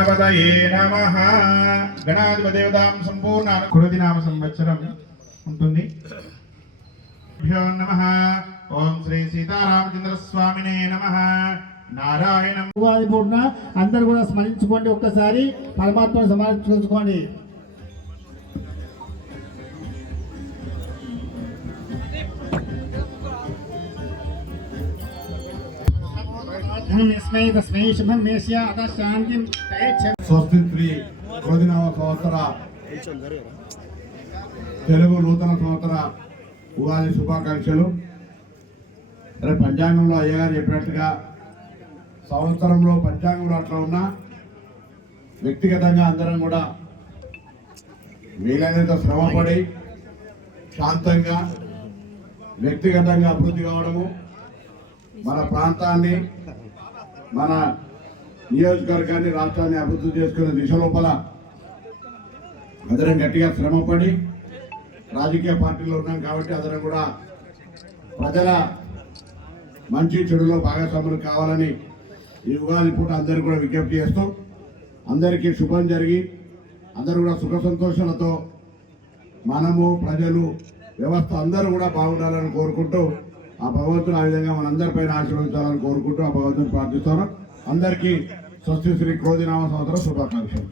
గణపతయే నమః. గణాధిపదేవతాం సంపూర్ణ కృతినామ సంవత్సరం ఉంటుంది. నమః. ఓం శ్రీ సీతారామచంద్ర స్వామినే నమః. నారాయణం. ఉగాది పూట అందరూ కూడా స్మరించుకోండి, ఒక్కసారి పరమాత్మను సమర్పించుకోండి. స్వస్తి శ్రీ క్రోధినామ సంవత్సర తెలుగు నూతన సంవత్సర ఉగాది శుభాకాంక్షలు. పంచాంగంలో అయ్యగారు చెప్పినట్టుగా సంవత్సరంలో పంచాంగంలో అట్లా ఉన్నా వ్యక్తిగతంగా అందరం కూడా వీలైనంత శ్రమపడి శాంతంగా వ్యక్తిగతంగా అభివృద్ధి కావడము, మన ప్రాంతాన్ని మన నియోజకవర్గాన్ని రాష్ట్రాన్ని అభివృద్ధి చేసుకునే దిశ లోపల అందరం గట్టిగా శ్రమపడి రాజకీయ పార్టీలో ఉన్నాం కాబట్టి అందరం కూడా ప్రజల మంచి చెడులో భాగస్వాములు కావాలని ఈ ఉగాది పూట అందరూ కూడా విజ్ఞప్తి చేస్తూ అందరికీ శుభం జరిగి అందరూ కూడా సుఖ సంతోషాలతో మనము ప్రజలు వ్యవస్థ అందరూ కూడా బాగుండాలని కోరుకుంటూ ఆ భగవంతుడు ఆ విధంగా మనందరిపైన ఆశీర్వదించాలని కోరుకుంటూ ఆ భగవంతుని ప్రార్థిస్తాను. అందరికీ స్వస్తి శ్రీ క్రోధినామ సంవత్సర శుభాకాంక్షలు.